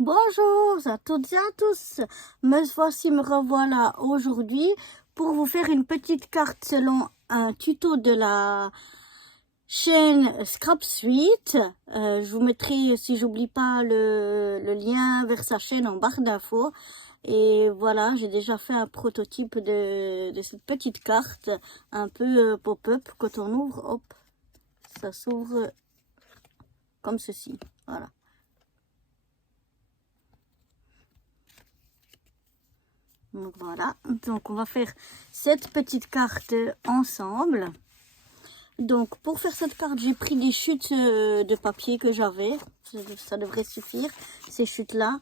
Bonjour à toutes et à tous, me revoilà aujourd'hui pour vous faire une petite carte selon un tuto de la chaîne Scrap Suite. Je vous mettrai, si j'oublie pas, le lien vers sa chaîne en barre d'infos. Et voilà, j'ai déjà fait un prototype de cette petite carte, un peu pop-up. Quand on ouvre, hop, ça s'ouvre comme ceci, voilà. Donc voilà, donc on va faire cette petite carte ensemble. Donc pour faire cette carte, j'ai pris des chutes de papier que j'avais, ça devrait suffire, ces chutes là.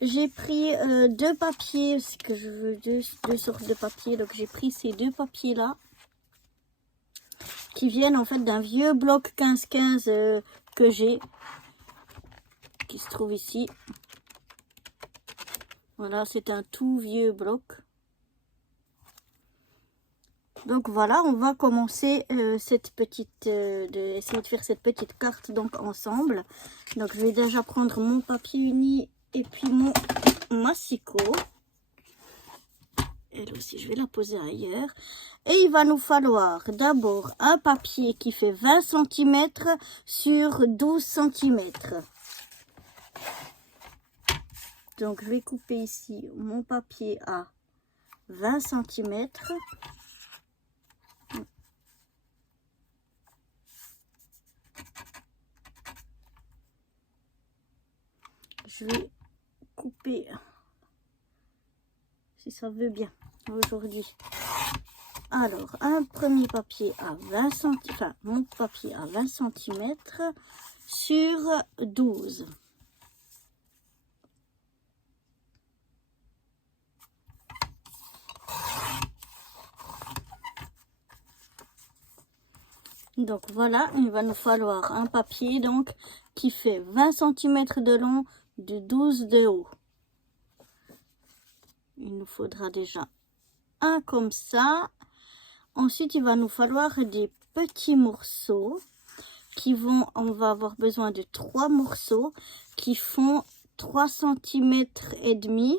J'ai pris deux papiers, parce que je veux deux sortes de papier, donc j'ai pris ces deux papiers là, qui viennent en fait d'un vieux bloc 15-15 que j'ai, qui se trouve ici. Voilà, c'est un tout vieux bloc. Donc voilà, on va commencer cette petite, essayer de faire cette petite carte donc ensemble. Donc je vais déjà prendre mon papier uni et puis mon massicot. Elle aussi, je vais la poser ailleurs. Et il va nous falloir d'abord un papier qui fait 20 cm sur 12 cm. Donc je vais couper ici mon papier à 20 cm. Je vais couper, si ça veut bien, aujourd'hui. Alors, un premier papier à 20 cm, enfin, mon papier à 20 cm sur 12. Donc voilà, il va nous falloir un papier donc qui fait 20 cm de long, de 12 de haut. Il nous faudra déjà un comme ça. Ensuite, il va nous falloir des petits morceaux qui vont, on va avoir besoin de 3 morceaux qui font 3 cm et demi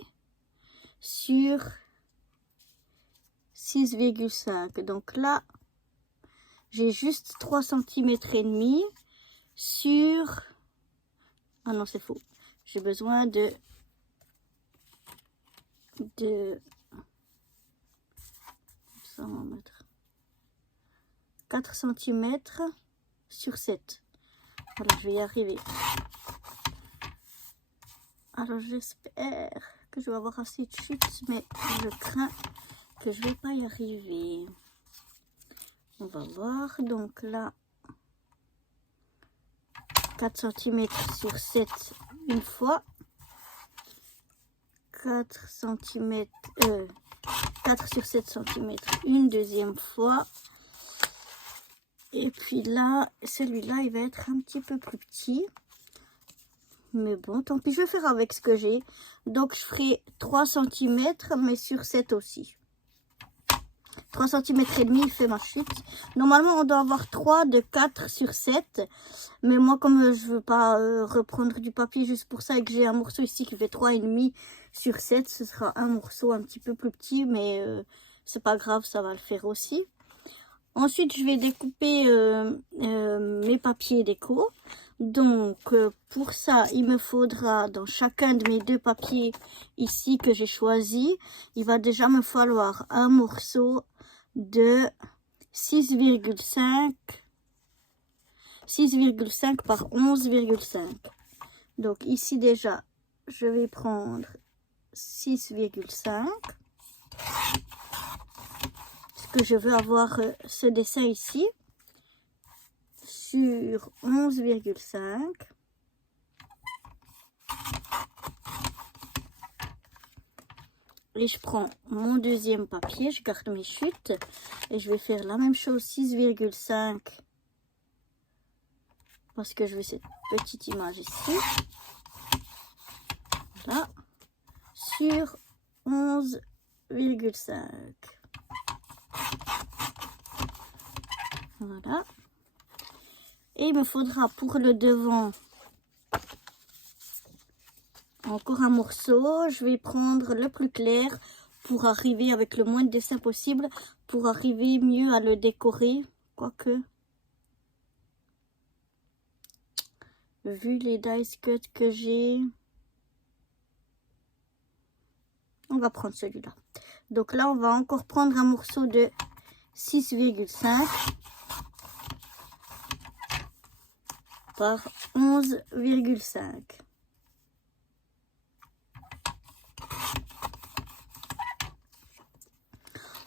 sur 6,5. Donc là, j'ai juste 3 cm et demi sur... Ah non, c'est faux. J'ai besoin de 4 cm sur 7. Voilà, je vais y arriver. Alors, j'espère que je vais avoir assez de chutes, mais je crains que je vais pas y arriver. On va voir. Donc là, 4 cm sur 7 une fois. 4 cm, 4 sur 7 cm une deuxième fois. Et puis là, celui-là, il va être un petit peu plus petit. Mais bon, tant pis, je vais faire avec ce que j'ai. Donc, je ferai 3 cm, mais sur 7 aussi. 3 cm et demi, il fait ma chute. Normalement, on doit avoir 3 de 4 sur 7. Mais moi, comme je veux pas reprendre du papier juste pour ça et que j'ai un morceau ici qui fait 3,5 sur 7, ce sera un morceau un petit peu plus petit. Mais c'est pas grave, ça va le faire aussi. Ensuite, je vais découper mes papiers déco. Donc, pour ça, il me faudra, dans chacun de mes deux papiers ici que j'ai choisi, il va déjà me falloir un morceau de 6,5 par 11,5. Donc, ici déjà, je vais prendre 6,5. Que je veux avoir ce dessin ici sur 11,5. Et je prends mon deuxième papier, je garde mes chutes et je vais faire la même chose, 6,5, parce que je veux cette petite image ici. Voilà, sur 11,5. Voilà. Et il me faudra pour le devant Encore un morceau. Je vais prendre le plus clair pour arriver avec le moins de dessin possible, pour arriver mieux à le décorer. Quoique, vu les dice cuts que j'ai, on va prendre celui-là. Donc là, on va encore prendre un morceau de 6,5 par 11,5.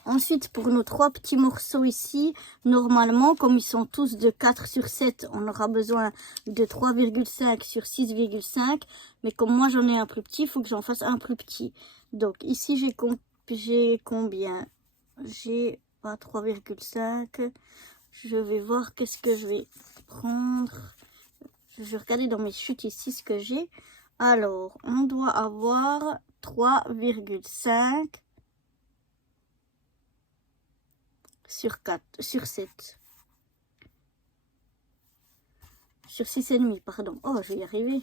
Ensuite, pour nos 3 petits morceaux ici, normalement, comme ils sont tous de 4 sur 7, on aura besoin de 3,5 sur 6,5. Mais comme moi, j'en ai un plus petit, il faut que j'en fasse un plus petit. Donc, ici, j'ai combien? J'ai pas 3,5. Je vais voir qu'est-ce que je vais prendre. Je vais regarder dans mes chutes ici ce que j'ai. Alors, on doit avoir 3,5 sur 4, sur 7. Sur 6,5, pardon. Oh, je vais y arriver.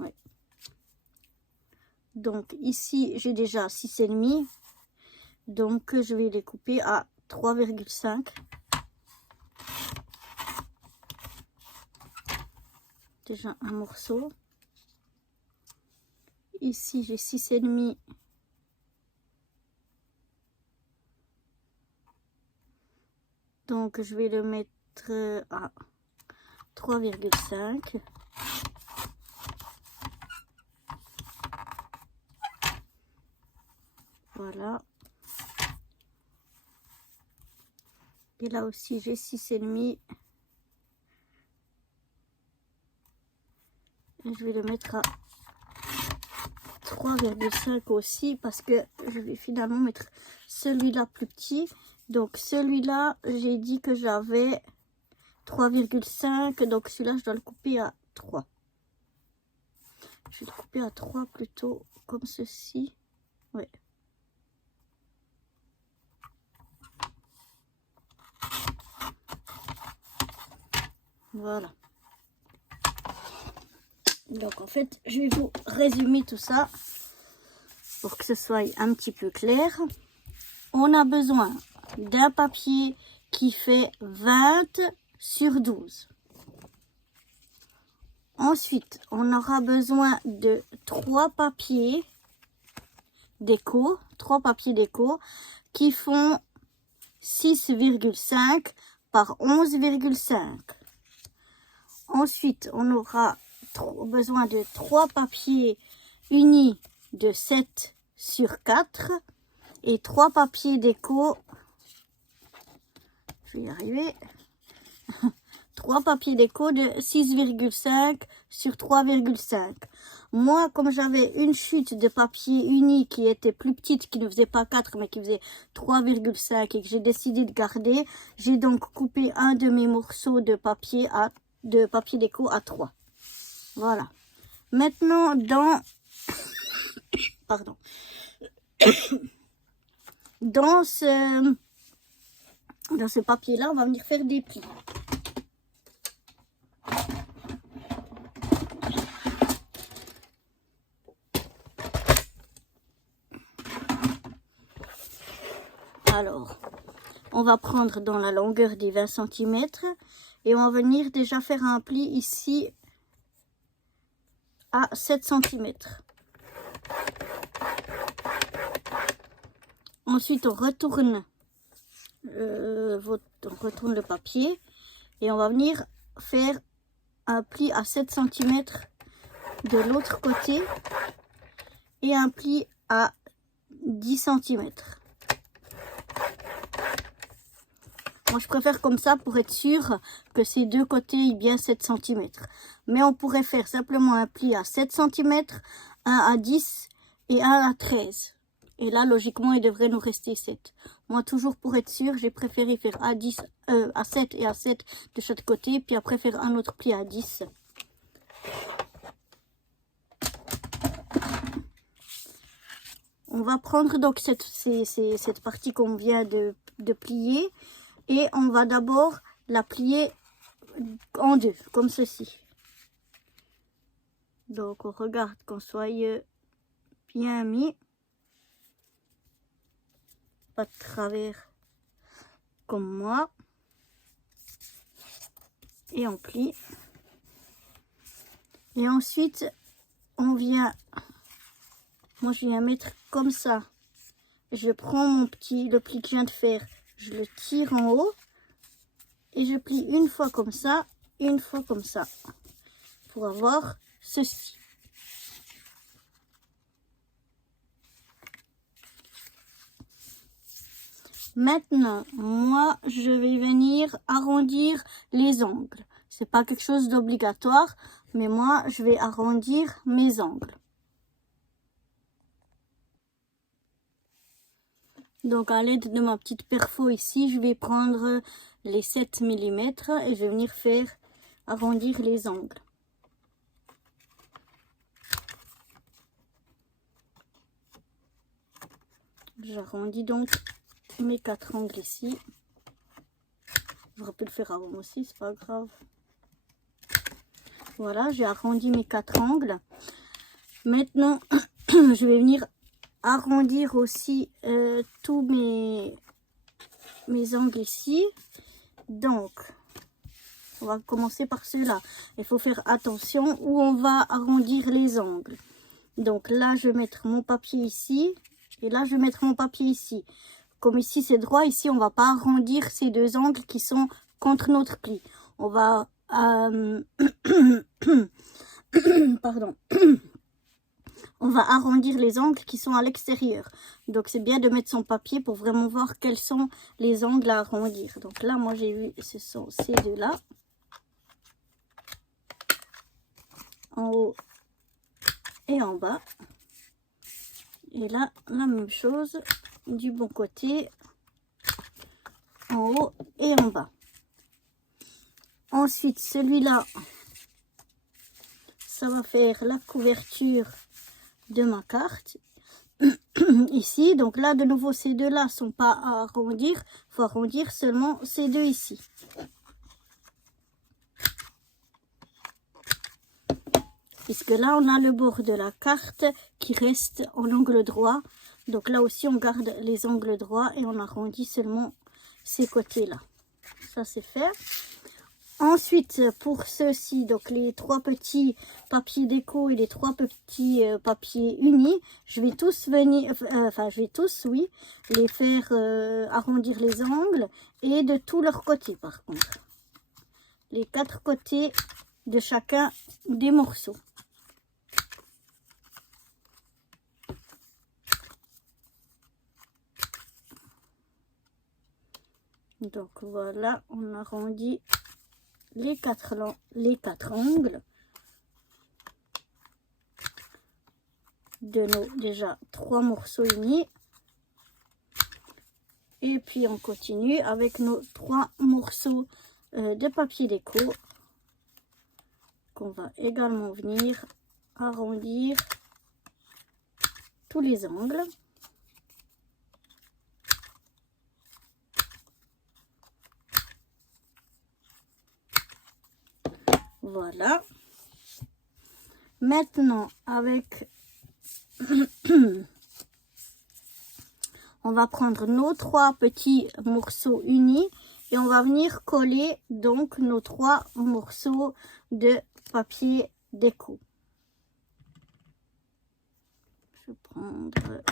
Ouais. Donc, ici, j'ai déjà 6,5. Donc, je vais les couper à 3,5. Déjà un morceau. Ici, j'ai 6,5. Donc, je vais le mettre à 3,5. Voilà. Et là aussi, j'ai 6,5. Et je vais le mettre à 3,5 aussi parce que je vais finalement mettre celui-là plus petit. Donc celui-là, j'ai dit que j'avais 3,5. Donc celui-là, je dois le couper à 3. Je vais le couper à 3 plutôt comme ceci. Ouais. Voilà. Donc en fait, je vais vous résumer tout ça pour que ce soit un petit peu clair. On a besoin d'un papier qui fait 20 sur 12. Ensuite, on aura besoin de 3 papiers déco, qui font 6,5 par 11,5. Ensuite, on aura besoin de 3 papiers unis de 7 sur 4 et 3 papiers déco, je vais y arriver, 3 papiers déco de 6,5 sur 3,5. Moi, comme j'avais une chute de papier uni qui était plus petite, qui ne faisait pas 4 mais qui faisait 3,5 et que j'ai décidé de garder, j'ai donc coupé un de mes morceaux de papier déco à 3. Voilà. Maintenant, pardon. Dans ce papier-là, on va venir faire des plis. Alors, on va prendre dans la longueur des 20 cm et on va venir déjà faire un pli ici à 7 cm. Ensuite, on retourne le papier et on va venir faire un pli à 7 cm de l'autre côté et un pli à 10 cm. Moi, je préfère comme ça pour être sûr que ces deux côtés aient bien 7 cm. Mais on pourrait faire simplement un pli à 7 cm, un à 10 et un à 13. Et là, logiquement, il devrait nous rester 7. Moi, toujours pour être sûr, j'ai préféré faire à 7 et à 7 de chaque côté, puis après faire un autre pli à 10. On va prendre donc cette partie qu'on vient de plier et on va d'abord la plier en deux, comme ceci. Donc on regarde qu'on soit bien mis. Pas de travers comme moi. Et on plie. Et ensuite, on vient... Moi, je viens mettre comme ça. Je prends le pli que je viens de faire. Je le tire en haut. Et je plie une fois comme ça. Une fois comme ça. Pour avoir ceci. Maintenant, moi, je vais venir arrondir les angles. C'est pas quelque chose d'obligatoire, mais moi, je vais arrondir mes angles. Donc, à l'aide de ma petite perfo ici, je vais prendre les 7 mm et je vais venir faire arrondir les angles. J'arrondis donc mes 4 angles ici. J'aurais pu le faire avant aussi, c'est pas grave. Voilà, j'ai arrondi mes 4 angles. Maintenant, je vais venir arrondir aussi tous mes angles ici. Donc, on va commencer par ceux-là. Il faut faire attention où on va arrondir les angles. Donc là, je vais mettre mon papier ici. Et là, je vais mettre mon papier ici. Comme ici, c'est droit. Ici, on va pas arrondir ces deux angles qui sont contre notre pli. On va... Pardon. On va arrondir les angles qui sont à l'extérieur. Donc, c'est bien de mettre son papier pour vraiment voir quels sont les angles à arrondir. Donc là, moi, j'ai vu, ce sont ces deux-là. En haut et en bas. Et là, la même chose du bon côté, en haut et en bas. Ensuite, celui-là, ça va faire la couverture de ma carte. Ici, donc là, de nouveau, ces deux-là sont pas à arrondir. Il faut arrondir seulement ces deux ici. Puisque là, on a le bord de la carte qui reste en angle droit. Donc là aussi, on garde les angles droits et on arrondit seulement ces côtés-là. Ça, c'est fait. Ensuite, pour ceux-ci, donc les 3 petits papiers déco et les 3 petits papiers unis, je vais tous venir, oui, les faire arrondir les angles et de tous leurs côtés par contre. Les 4 côtés de chacun des morceaux. Donc voilà, on arrondit les quatre angles de nos déjà 3 morceaux unis. Et puis on continue avec nos 3 morceaux de papier déco qu'on va également venir arrondir tous les angles. Voilà. Maintenant, avec... on va prendre nos 3 petits morceaux unis et on va venir coller donc nos 3 morceaux de papier déco. Je vais prendre...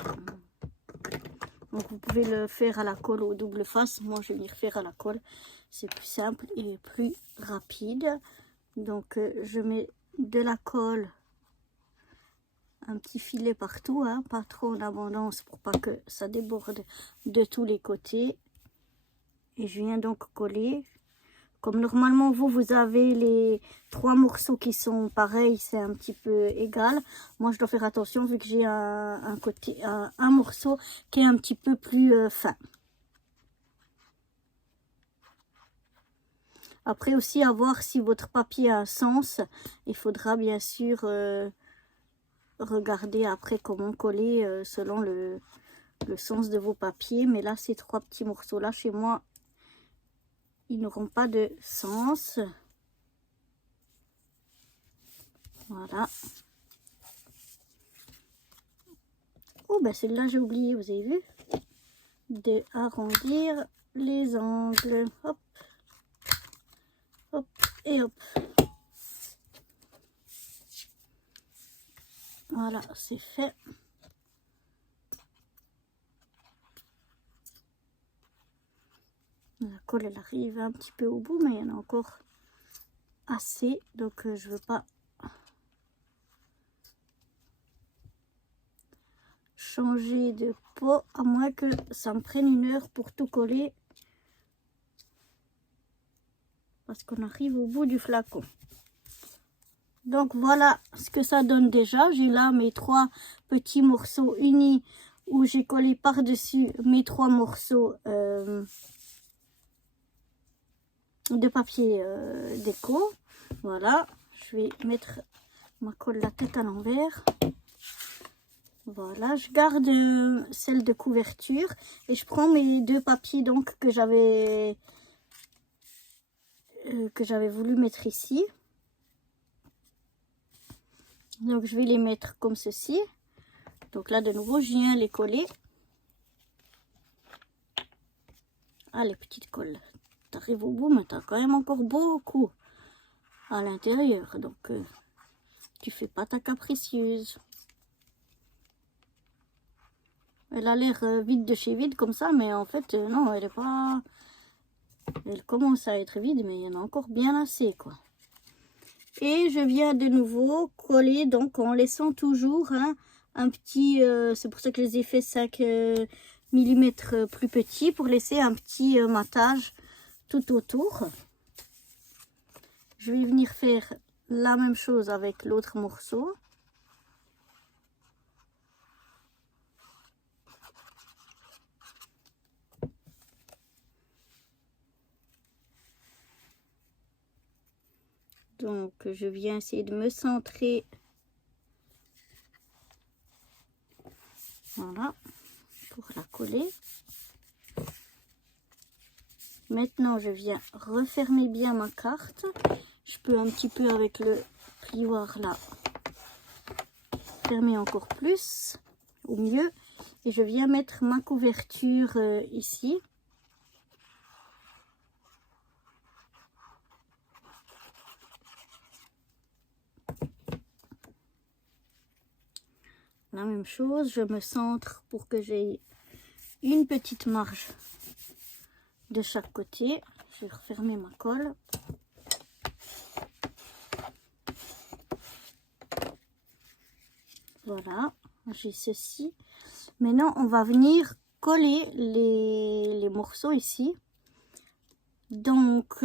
Donc vous pouvez le faire à la colle au double face. Moi, je vais venir faire à la colle. C'est plus simple et plus rapide. Donc, je mets de la colle, un petit filet partout, hein, pas trop en abondance pour pas que ça déborde de tous les côtés. Et je viens donc coller. Comme normalement, vous avez les 3 morceaux qui sont pareils, c'est un petit peu égal. Moi, je dois faire attention vu que j'ai un morceau qui est un petit peu plus fin. Après aussi, à voir si votre papier a un sens. Il faudra bien sûr regarder après comment coller selon le sens de vos papiers. Mais là, ces 3 petits morceaux-là, chez moi, ils n'auront pas de sens. Voilà. Oh, ben celle-là, j'ai oublié, vous avez vu? De arrondir les angles. Hop, hop et hop. Voilà, c'est fait. La colle, elle arrive un petit peu au bout, mais il y en a encore assez. Donc, je veux pas changer de pot, à moins que ça me prenne 1 heure pour tout coller. Parce qu'on arrive au bout du flacon. Donc, voilà ce que ça donne déjà. J'ai là mes 3 petits morceaux unis où j'ai collé par-dessus mes 3 morceaux de papier déco. Voilà, je vais mettre ma colle la tête à l'envers. Voilà, je garde celle de couverture et je prends mes 2 papiers donc que j'avais voulu mettre ici. Donc je vais les mettre comme ceci. Donc là de nouveau je viens les coller. Ah, les petites colles, t'arrives au bout mais t'as quand même encore beaucoup à l'intérieur, donc tu fais pas ta capricieuse. Elle a l'air vide de chez vide comme ça, mais en fait non, elle est pas, elle commence à être vide, mais il y en a encore bien assez quoi. Et je viens de nouveau coller, donc en laissant toujours un petit, c'est pour ça que je les ai fait 5 mm plus petit, pour laisser un petit matage tout autour. Je vais venir faire la même chose avec l'autre morceau. Donc je viens essayer de me centrer. Voilà, pour la coller. Maintenant, je viens refermer bien ma carte. Je peux un petit peu avec le plioir là, fermer encore plus, ou mieux. Et je viens mettre ma couverture ici. La même chose, je me centre pour que j'ai une petite marge de chaque côté. Je vais refermer ma colle. Voilà, j'ai ceci. Maintenant, on va venir coller les morceaux ici. Donc,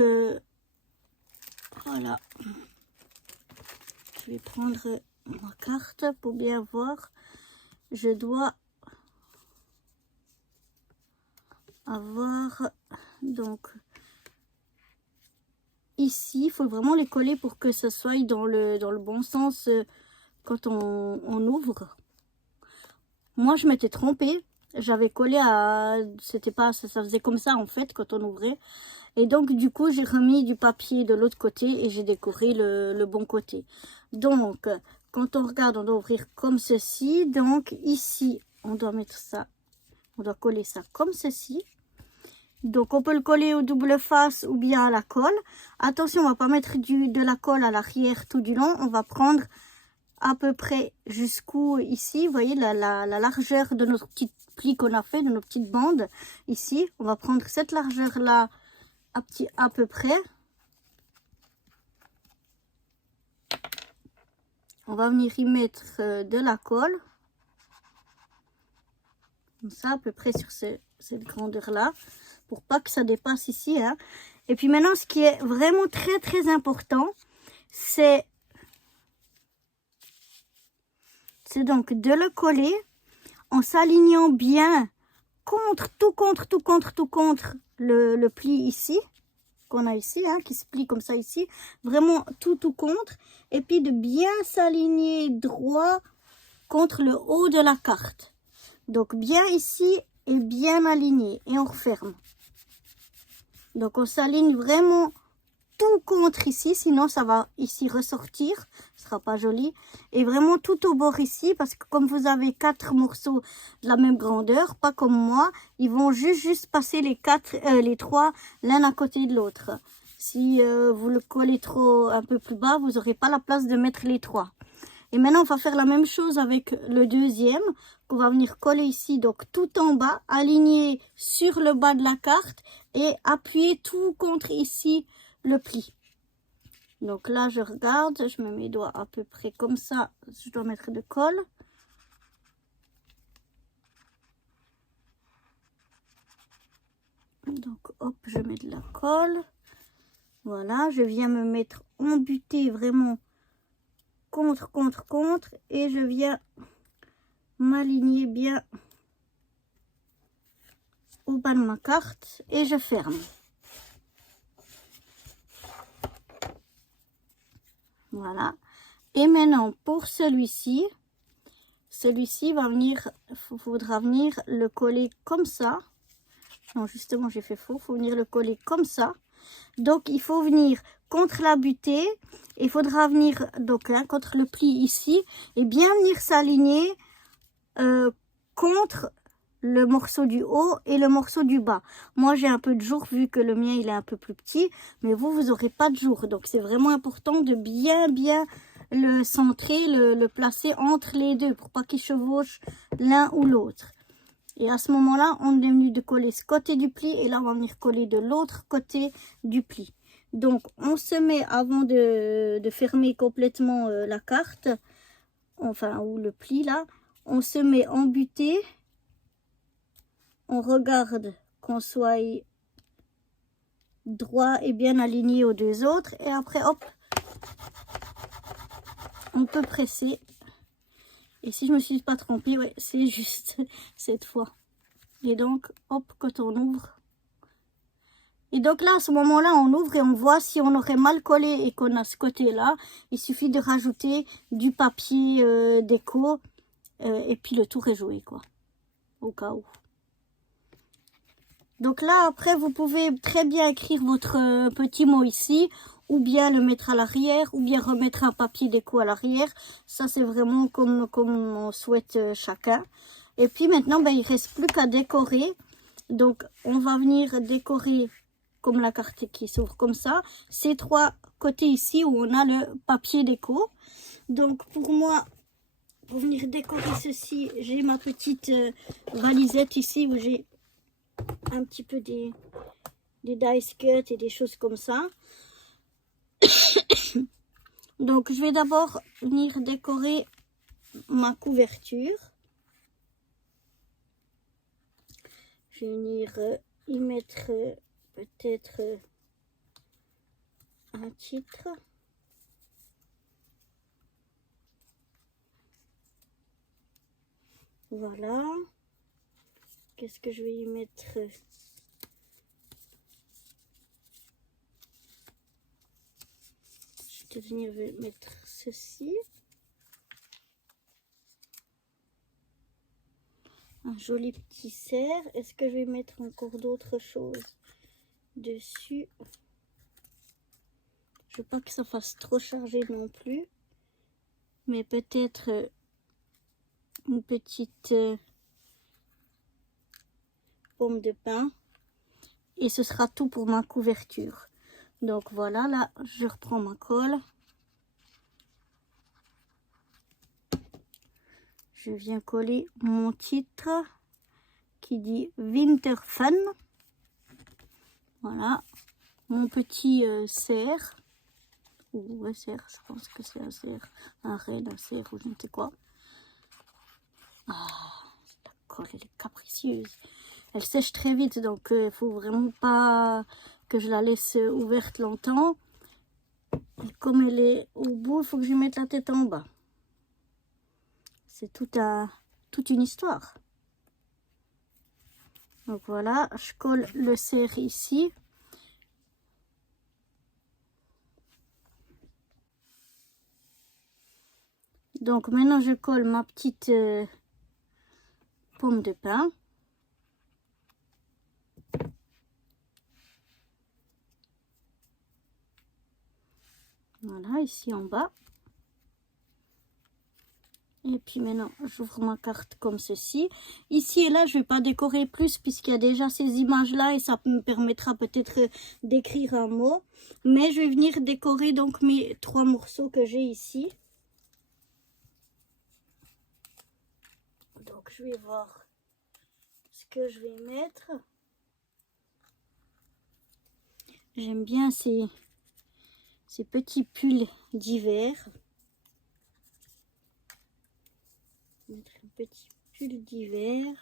voilà. Je vais prendre ma carte pour bien voir. Je dois avoir, donc, ici, il faut vraiment les coller pour que ce soit dans le bon sens quand on ouvre. Moi, je m'étais trompée. J'avais collé à... C'était pas... Ça faisait comme ça, en fait, quand on ouvrait. Et donc, du coup, j'ai remis du papier de l'autre côté et j'ai décoré le bon côté. Donc, quand on regarde, on doit ouvrir comme ceci. Donc, ici, on doit mettre ça. On doit coller ça comme ceci. Donc, on peut le coller au double face ou bien à la colle. Attention, on va pas mettre de la colle à l'arrière tout du long. On va prendre à peu près jusqu'où ici. Vous voyez la largeur de notre petite pli qu'on a fait, de nos petites bandes. Ici, on va prendre cette largeur-là à peu près. On va venir y mettre de la colle. Comme ça, à peu près sur cette grandeur-là. Pour pas que ça dépasse ici. Hein. Et puis maintenant, ce qui est vraiment très très important, c'est donc de le coller en s'alignant bien contre le pli ici, qu'on a ici, hein, qui se plie comme ça ici. Vraiment tout contre. Et puis de bien s'aligner droit contre le haut de la carte. Donc bien ici et bien aligné. Et on referme. Donc on s'aligne vraiment tout contre ici, sinon ça va ici ressortir, ce sera pas joli. Et vraiment tout au bord ici, parce que comme vous avez 4 morceaux de la même grandeur, pas comme moi, ils vont juste passer les 3 l'un à côté de l'autre. Si vous le collez trop un peu plus bas, vous n'aurez pas la place de mettre les 3. Et maintenant, on va faire la même chose avec le deuxième, qu'on va venir coller ici, donc tout en bas, aligner sur le bas de la carte et appuyer tout contre ici le pli. Donc là, je regarde, je mets mes doigts à peu près comme ça, je dois mettre de colle. Donc hop, je mets de la colle. Voilà, je viens me mettre embuté vraiment contre et je viens m'aligner bien au bas de ma carte et je ferme. Voilà. Et maintenant pour celui-ci va venir, faudra venir le coller comme ça. Non, justement j'ai fait faux, faut venir le coller comme ça. Donc il faut venir contre la butée, il faudra venir donc là contre le pli ici et bien venir s'aligner contre le morceau du haut et le morceau du bas. Moi j'ai un peu de jour vu que le mien il est un peu plus petit, mais vous n'aurez pas de jour, donc c'est vraiment important de bien le centrer, le placer entre les deux pour pas qu'ils chevauchent l'un ou l'autre. Et à ce moment-là, on est venu de coller ce côté du pli et là, on va venir coller de l'autre côté du pli. Donc, on se met avant de fermer complètement la carte, enfin, ou le pli là, on se met en butée, on regarde qu'on soit droit et bien aligné aux deux autres et après, hop, on peut presser. Et si je me suis pas trompée, ouais, c'est juste cette fois. Et donc, hop, quand on ouvre. Et donc là, à ce moment-là, on ouvre et on voit si on aurait mal collé et qu'on a ce côté-là. Il suffit de rajouter du papier déco et puis le tour est joué, quoi. Au cas où. Donc là, après, vous pouvez très bien écrire votre petit mot ici, ou bien le mettre à l'arrière, ou bien remettre un papier déco à l'arrière. Ça, c'est vraiment comme on souhaite chacun. Et puis maintenant, ben, il ne reste plus qu'à décorer. Donc, on va venir décorer comme la carte qui s'ouvre comme ça. Ces 3 côtés ici où on a le papier déco. Donc, pour moi, pour venir décorer ceci, j'ai ma petite valisette ici où j'ai un petit peu des dice cuts et des choses comme ça. Donc, je vais d'abord venir décorer ma couverture. Je vais venir y mettre peut-être un titre. Voilà. Qu'est-ce que je vais y mettre? Je vais venir mettre ceci. Un joli petit cerf. Est-ce que je vais mettre encore d'autres choses dessus? Je veux pas que ça fasse trop chargé non plus. Mais peut-être une petite pomme de pin. Et ce sera tout pour ma couverture. Donc voilà, là, je reprends ma colle. Je viens coller mon titre qui dit Winter Fun. Voilà, mon petit cerf. Ou un cerf, je pense que c'est un cerf. Un renne, un cerf ou je ne sais quoi. Ah, la colle, elle est capricieuse. Elle sèche très vite, donc il faut vraiment pas que je la laisse ouverte longtemps. Et comme elle est au bout, il faut que je mette la tête en bas. C'est toute une histoire. Donc voilà, je colle le cerf ici. Donc maintenant je colle ma petite pomme de pin. ici en bas. Et puis maintenant, j'ouvre ma carte comme ceci. Ici et là, je ne vais pas décorer plus puisqu'il y a déjà ces images-là et ça me permettra peut-être d'écrire un mot. Mais je vais venir décorer donc mes 3 morceaux que j'ai ici. Donc, je vais voir ce que je vais mettre. J'aime bien ces petits pulls d'hiver. Mettre un petit pull d'hiver.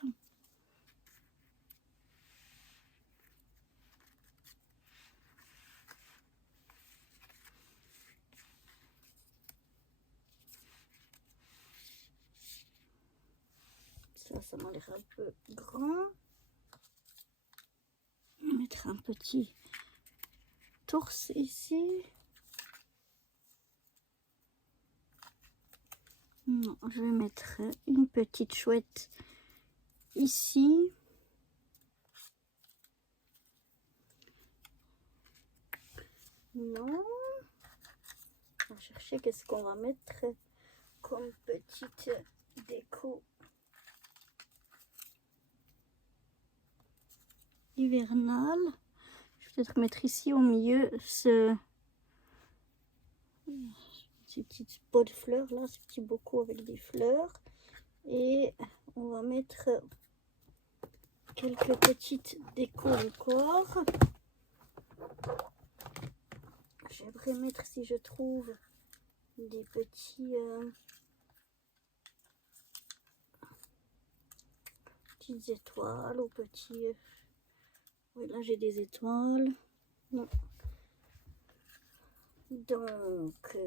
Ça m'a l'air un peu grand. Mettre un petit torse ici. Non, je vais mettre une petite chouette ici. Non. On va chercher qu'est-ce qu'on va mettre comme petite déco hivernale. Je vais peut-être mettre ici au milieu ces petits pots de fleurs là, ce petit bocaux avec des fleurs. Et on va mettre quelques petites décos du corps. J'aimerais mettre, si je trouve, des petits petites étoiles ou petits... Oui, là j'ai des étoiles. Non. Donc,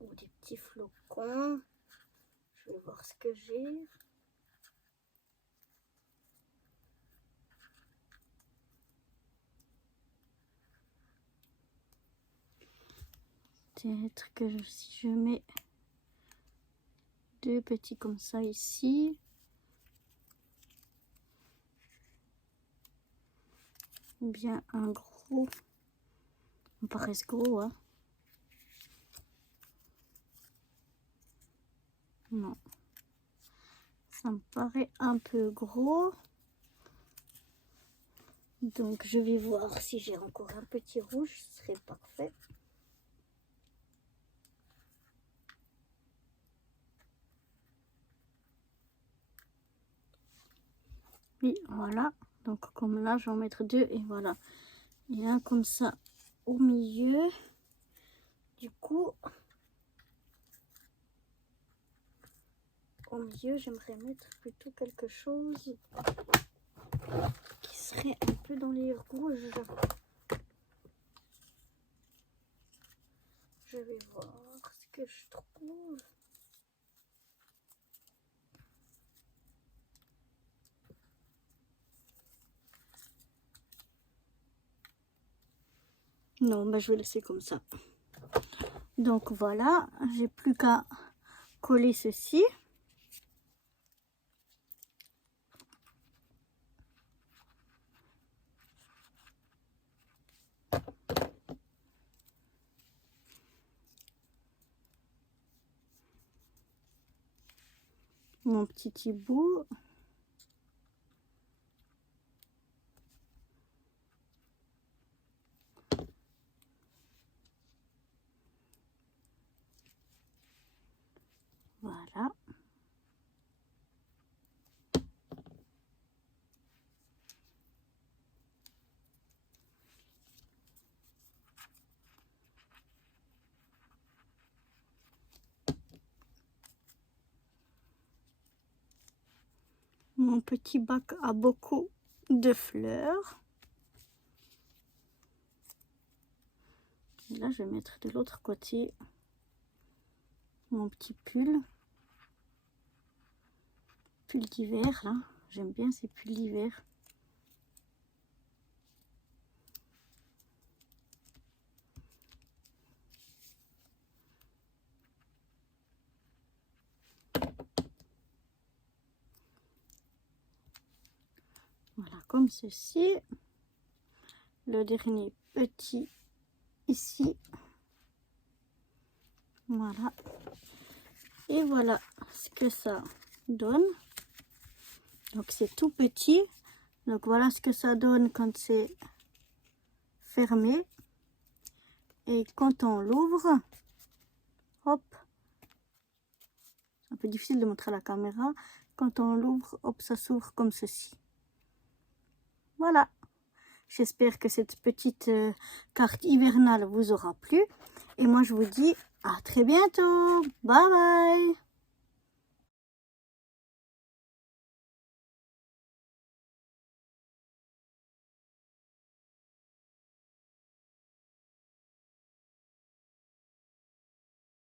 ou des petits flocons. Je vais voir ce que j'ai. Peut-être que si je mets 2 petits comme ça ici. Ou bien un gros. On paraît gros, hein. Non. Ça me paraît un peu gros. Donc je vais voir si j'ai encore un petit rouge, ce serait parfait. Oui, voilà. Donc comme là, je vais en mettre 2 et voilà. Et un comme ça au milieu. Du coup, au milieu, j'aimerais mettre plutôt quelque chose qui serait un peu dans les rouges. Je vais voir ce que je trouve. Non, ben je vais laisser comme ça. Donc voilà, j'ai plus qu'à coller ceci. Mon petit hibou. Voilà. Mon petit bac a beaucoup de fleurs. Et là, je vais mettre de l'autre côté mon petit pull d'hiver là. J'aime bien ces pulls d'hiver. Voilà, comme ceci. Le dernier petit ici. Voilà. Et voilà ce que ça donne. Donc c'est tout petit. Donc voilà ce que ça donne quand c'est fermé. Et quand on l'ouvre, hop, c'est un peu difficile de montrer à la caméra. Quand on l'ouvre, hop, ça s'ouvre comme ceci. Voilà. J'espère que cette petite carte hivernale vous aura plu. Et moi, je vous dis à très bientôt. Bye bye.